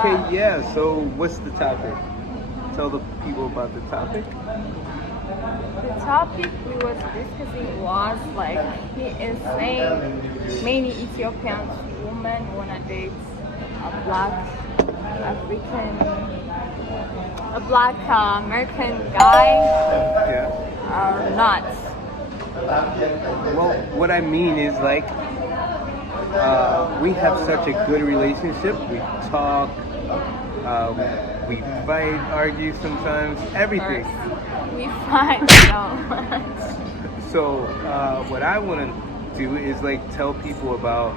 Okay, yeah. So what's the topic? Tell the people about the topic. The topic we was discussing was like he is saying many Ethiopian women wanna date a black African, a black American guy Yeah. or not. Well, what I mean is like we have such a good relationship. We talk, we fight, argue sometimes, everything. First, we fight so much. So what I want to do is like tell people about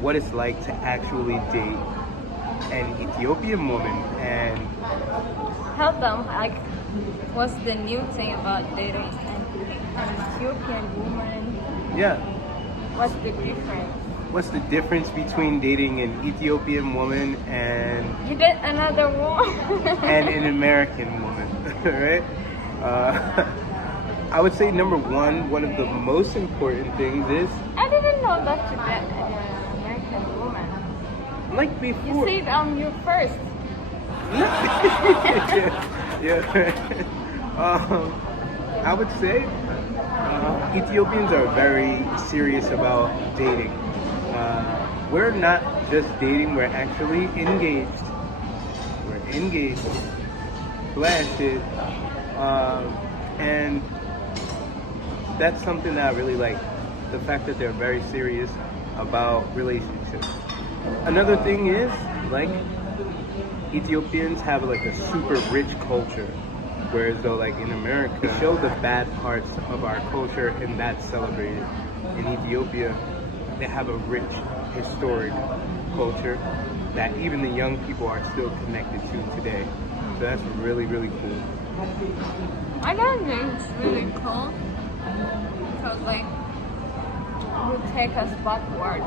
what it's like to actually date an Ethiopian woman, and Help them like what's the new thing about dating an Ethiopian woman? yeah, What's the difference? what's the difference between dating an Ethiopian woman and You did another one. an American woman, right? I would say number one of the most important things is I didn't know that you did an American woman. like You before. said you first. Yeah. I would say Ethiopians are very serious about dating. We're not just dating, we're actually engaged. We're engaged. Flash it. And that's something that I really like. The fact that they're very serious about relationships. Another thing is, like, Ethiopians have like a super rich culture, whereas though like in America, we show the bad parts of our culture and that's celebrated. In Ethiopia, they have a rich historic culture that even the young people are still connected to today. So that's really, really cool. I don't think it's really cool because like it would take us backward.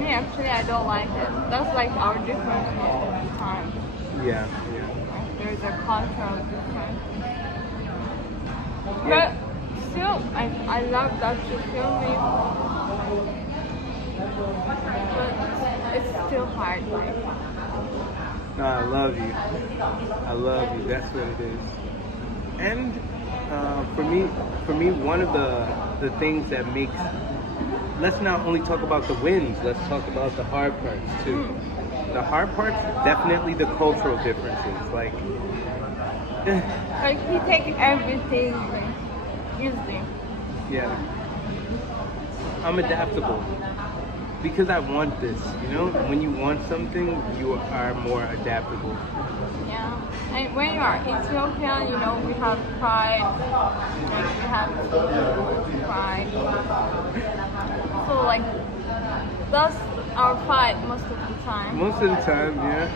Me actually I don't like it. That's like our difference most of the time. Yeah, Like there's a cultural difference. yeah. But still I love that you feel me. But it's still hard like No, I love you. I love you. That's what it is. And for me, one of the things that makes, let's not only talk about the wins. Let's talk about the hard parts too. The hard parts, definitely the cultural differences. Like, like he take everything like easy. yeah, I'm adaptable because I want this. You know, when you want something, you are more adaptable. Yeah. And when you are Ethiopian, you know, we have pride. Like we have pride. So like that's our fight most of the time. Most of the time, yeah.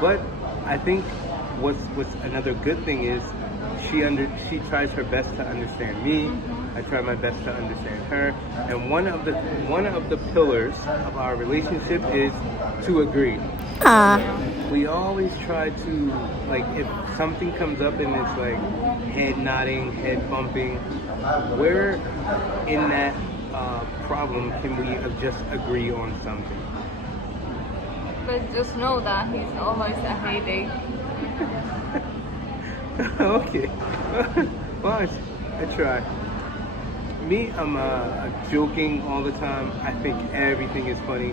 But I think what's another good thing is she tries her best to understand me. I try my best to understand her. And one of the pillars of our relationship is to agree. We always try to, like, if something comes up and it's like head nodding, head bumping, where in that problem can we just agree on something? But just know that he's always a headache. Okay. Well, I try. Me, I'm joking all the time. I think everything is funny.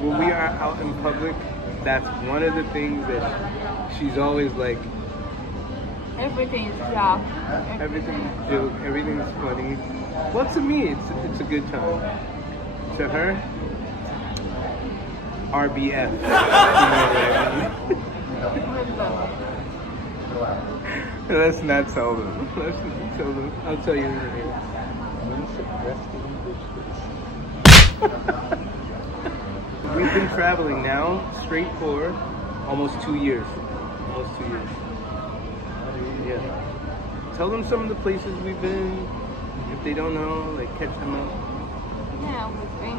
When we are out in public, that's one of the things that she's always like, Everything is job. everything's joke, everything's funny. Well, to me, it's a good time. To her, RBF. You know what I mean? Let's not tell them. Let's not tell them. I'll tell you later. We've been traveling now straight for almost 2 years. Almost 2 years. Yeah. Tell them some of the places we've been. If they don't know, like catch them up. Yeah, we've been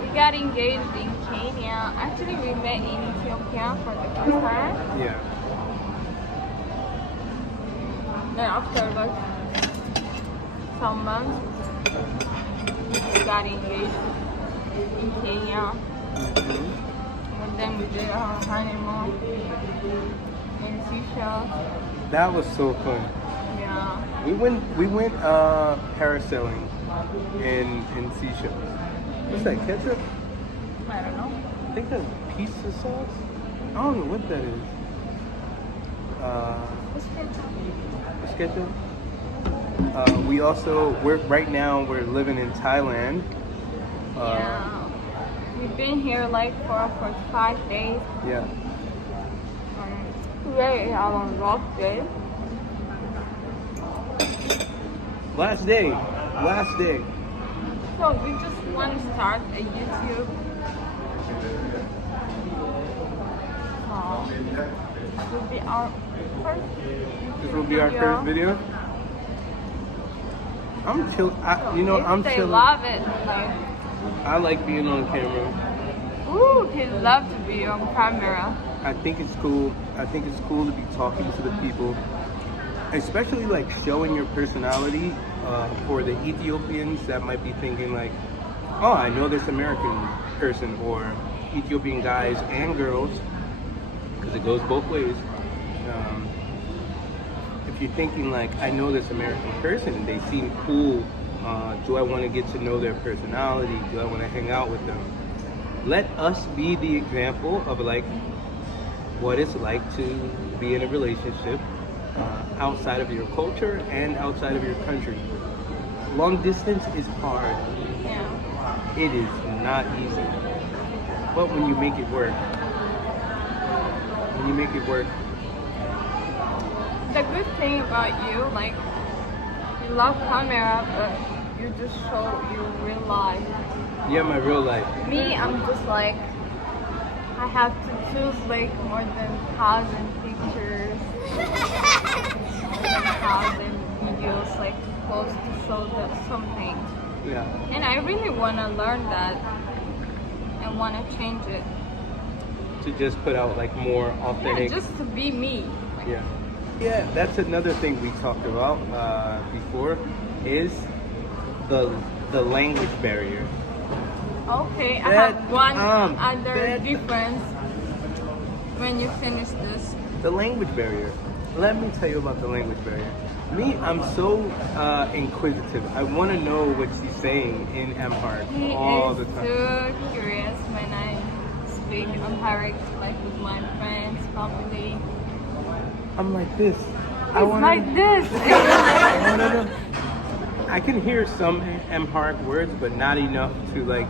we got engaged in Kenya. Actually, we met in Ethiopia for the first time. Yeah. Then after like some months, we got engaged in Kenya. And then we did our honeymoon in Seychelles. That was so fun. Yeah. We went parasailing in Seychelles. What's that, ketchup? I don't know. I think that's pizza sauce. I don't know what that is. What's Ketchup. Right now we're living in Thailand. Yeah. We've been here like for 5 days. Yeah. Today is our rock day. Last day. So we just want to start a YouTube. This will be our first. This will be our first video. I'm chill. I'm They chilling. love it. Like, I like being on camera. ooh, he loves to be on camera. I think it's cool. I think it's cool to be talking to the people, especially like showing your personality for the Ethiopians that might be thinking like, oh, I know this American person, or Ethiopian guys and girls, because it goes both ways. If you're thinking like, I know this American person, they seem cool, do I want to get to know their personality? Do I want to hang out with them? Let us be the example of like what it's like to be in a relationship outside of your culture and outside of your country. Long distance is hard. Yeah. It is not easy. But when you make it work, The good thing about you, like, you love camera, but you just show your real life. yeah, my real life. Me, I'm just like, I have to choose like more than 1,000 pictures, more than 1,000 videos, like to post to show that something. Yeah. And I really want to learn that and want to change it. To just put out like more Yeah, authentic. just to be me. Like, Yeah. Yeah, that's another thing we talked about before is the language barrier. Okay, I That, have one other that- difference when you finish this. The language barrier. Let me tell you about the language barrier. Me, I'm so inquisitive. I want to know what she's saying in Amharic He all is the time. so curious when I speak Amharic, like with my friends, family. I'm like this. It's like this. No. I can hear some Amharic words, but not enough to like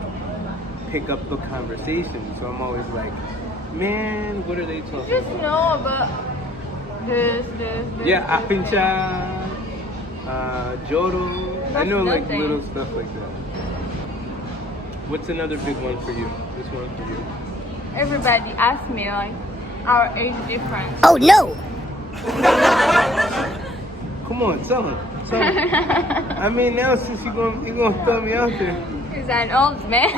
pick up the conversation. So I'm always like, man, what are they talking Just about? know about this. Yeah, this, apincha, joro. I That's know like nothing. little stuff like that. What's another big one for you? This one for you. Everybody asks me like our age difference. Oh no! Come on, tell him. I mean, now since you're gonna throw me out there, He's an old man.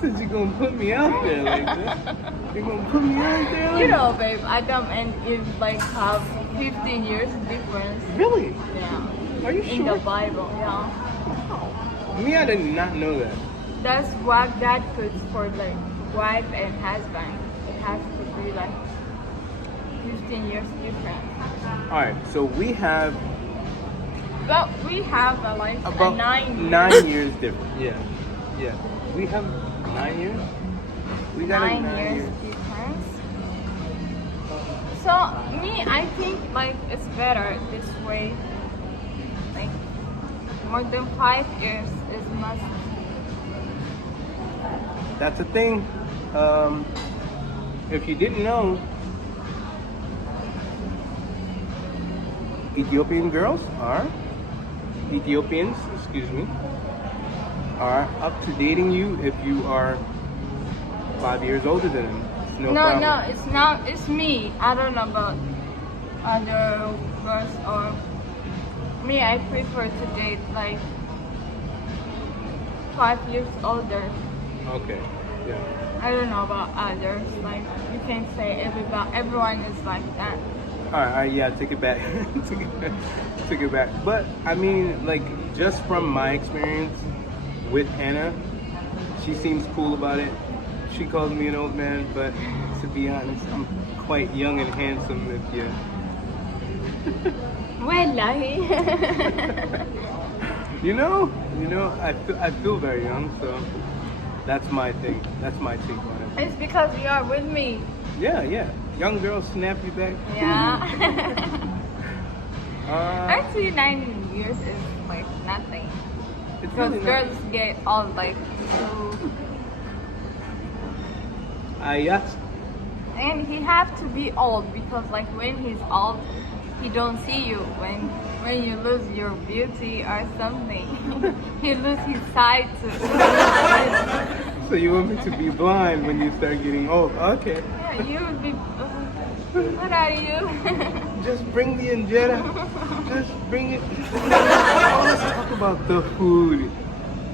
since you're gonna put me out there like that, you're gonna put me out there. Like You know, babe, Adam and Eve like have 15 years difference. Really? Yeah. Are you In sure? the Bible, yeah. Me, I did not know that. That's what God puts for like wife and husband. It has to be like 15 years difference. All right, so we have But we have like about a 9 years. 9 years different. Yeah. We have 9 years. We got 9 a 9 years years. difference. So me, I think like it's better this way. Like more than 5 years is must. That's a thing. If you didn't know, Ethiopians, are up to dating you if you are 5 years older than them. It's no problem. No, it's not. It's me. I don't know about other girls or me. I prefer to date like 5 years older. Okay. Yeah. I don't know about others. Like you can say everyone is like that. All right, yeah, take it back. Take it back. But I mean, like, just from my experience with Hannah, she seems cool about it. She calls me an old man, but to be honest, I'm quite young and handsome if you... Wallahi. You know, I feel very young, so that's my thing. That's my take on it. It's because you are with me. Yeah. Young girls snap you back. Yeah. Actually, 9 years is like nothing. It's Because really girls get all like too... yes. And he have to be old because like when he's old, he don't see you. When you lose your beauty or something, he lose his sight too. So you want me to be blind when you start getting old? Okay. Yeah, you would be. What are you? Just bring the injera. Just bring it. Oh, let's talk about the food.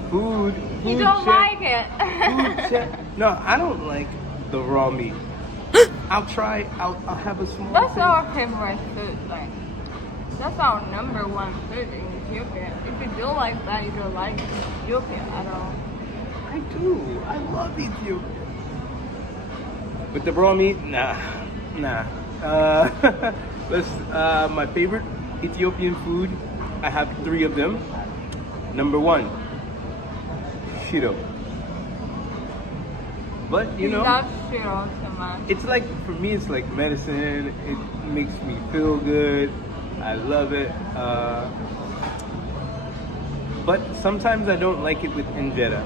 Food You don't check. like it. Food check. No, I don't like the raw meat. I'll try. I'll have a small. That's thing. our favorite food. Like that's our number one food in Ethiopia. If you don't like that, you don't like Ethiopia at all. I do. I love Ethiopia. With the raw meat, nah. Let's. My favorite Ethiopian food. I have 3 of them. Number 1, shiro. But you know, love shiro so much. it's like for me, it's like medicine. It makes me feel good. I love it. But sometimes I don't like it with injera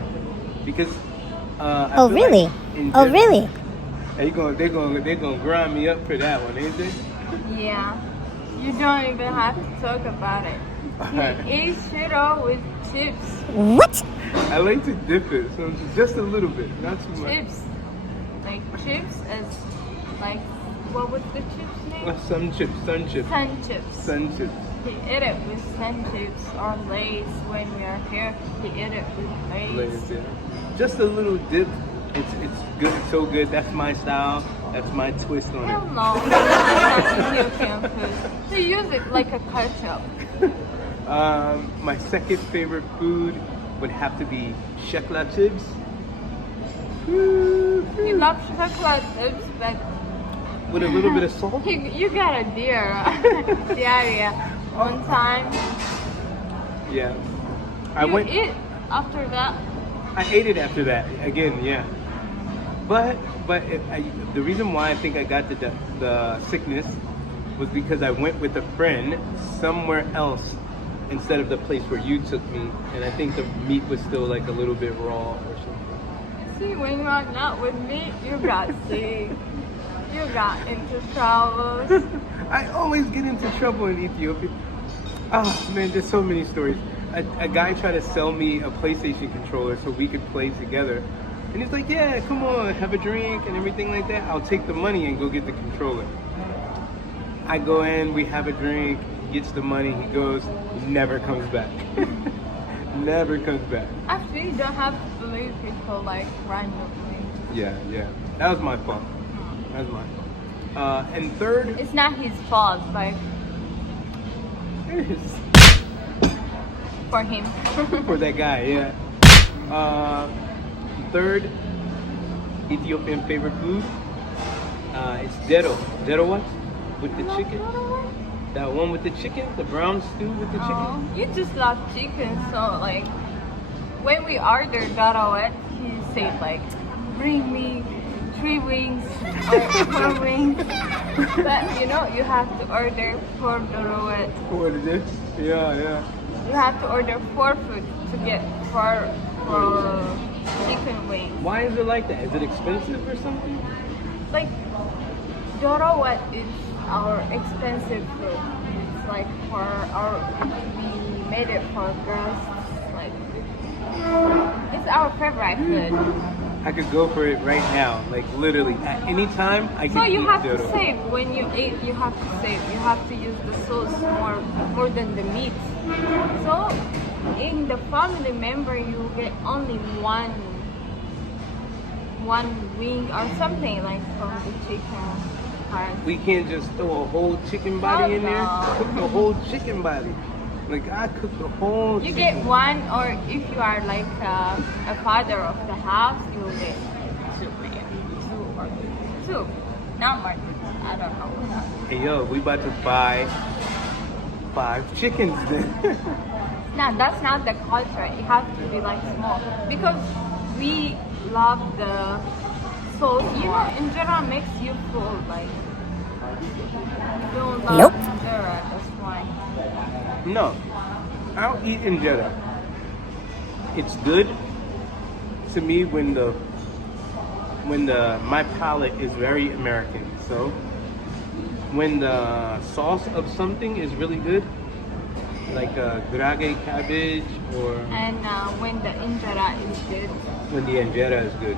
because. I Oh feel really? like Oh injera- really? They're gonna grind me up for that one, ain't they? Yeah, you don't even have to talk about it. He eats shiro with chips. What? I like to dip it, so just a little bit, not too much. Chips, like chips is like what was the chips name? Sun chips. Sun chips. Sun chips. He ate it with sun chips or Lays when we are here. He ate it with Lays. Layers, yeah. Just a little dip. It's good. It's so good. That's my style. That's my twist on Hell it. no, that's not Ethiopian food. They use it like a ketchup. My second favorite food would have to be shekla chips. He loves chocolate chips, but With a little bit of salt. you got a deer. Yeah. One time Yeah. I you went. eat after that. I ate it after that again, yeah. But the reason why I think I got the sickness was because I went with a friend somewhere else instead of the place where you took me, and I think the meat was still like a little bit raw or something. See, when you are not with me, you got sick. You got into troubles. I always get into trouble in Ethiopia. Oh man, there's so many stories. A guy tried to sell me a PlayStation controller so we could play together. And he's like, yeah, come on, have a drink and everything like that. I'll take the money and go get the controller. I go in, we have a drink, he gets the money, he goes, he never comes back. Never comes back. Actually, you don't have to believe people like randomly. Yeah. That was my fault. That was my fault. And third, It's not his fault, but it is for him. for that guy, yeah. Third Ethiopian favorite food, it's dero. Dero what? With the chicken. That one with the chicken, the brown stew with the chicken. Oh, you just love chicken, so like when we ordered Darawet, he said like, bring me 3 wings or 4 wings. But you know, you have to order 4 Darawet. What is this? Yeah. You have to order 4 food to get 4 chicken wings. Why is it like that? Is it expensive or something? Like Darawet is our expensive food. It's like for our, we made it for girls. Like it's our favorite food. I could go for it right now, like literally at any time. I can So you eat have dero. to save when you eat. You have to save. You have to use the sauce more than the meat. So in the family member, you get only one wing or something like from the chicken part. We can't just throw a whole chicken body in there. no. Cook the whole chicken body. Like I cook the whole You chicken. get one, or if you are like a father of the house, you will get two, maybe two, not more. I don't know. Hey yo, we about to buy 5 chickens then. No, that's not the culture. It has to be like small because we love the sauce. You know, injera makes you full. Like you don't love Nope. injera. That's why. No, I'll eat injera. It's good to me when the my palate is very American. So when the sauce of something is really good, like grage cabbage, or And when the injera is good, when the injera is good.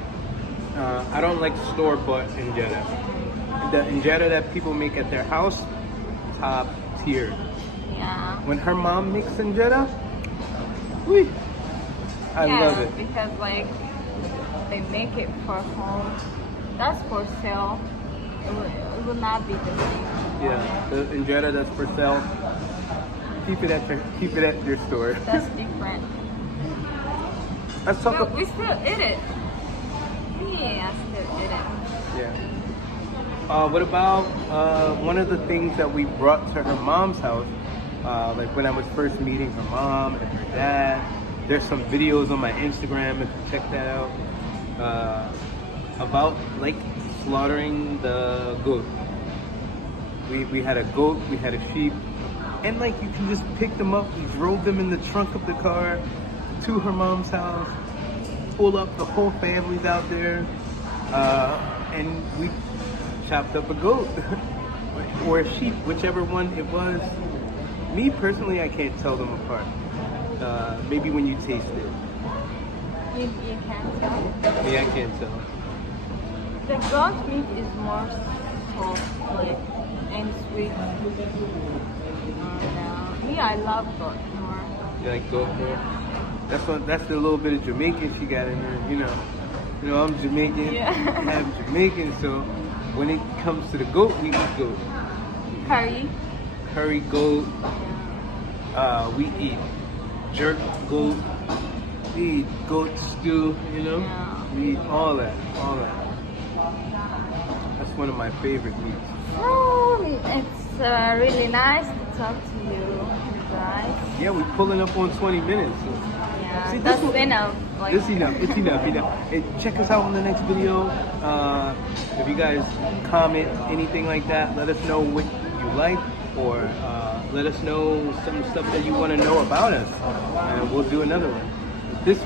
I don't like store-bought injera. The injera that people make at their house, top tier. yeah. When her mom makes injera, whee, I Yeah, love it. because like they make it for home. That's for sale. It will not be the same. Yeah, the injera that's for sale. Keep it at your store. That's different. Let's talk But about we still eat it. Yeah, still eat it. yeah. What about one of the things that we brought to her mom's house? Like when I was first meeting her mom and her dad. There's some videos on my Instagram if you check that out. About like slaughtering the goat. We had a goat, we had a sheep, and like you can just pick them up. We drove them in the trunk of the car to her mom's house, pull up, the whole family's out there, and we chopped up a goat or a sheep, whichever one it was. Me personally, I can't tell them apart. Maybe when you taste it. You can't tell. Me, I can't tell. The goat meat is more salty and sweet. Me, I love goat more. You like goat more? That's the little bit of Jamaican she got in her. You know, I'm Jamaican. Yeah. I'm Jamaican, so when it comes to the goat, we eat goat. Curry goat. We eat jerk goat. We eat goat stew. You know, Yeah. we eat all that. That's one of my favorite meats. Oh, it's really nice to talk to you guys. Yeah, we're pulling up on 20 minutes. So. Yeah, See, this that's one- enough. Like, It's enough. Hey, check us out on the next video. If you guys comment anything like that, let us know what you like, or let us know some stuff that you want to know about us, and we'll do another one. This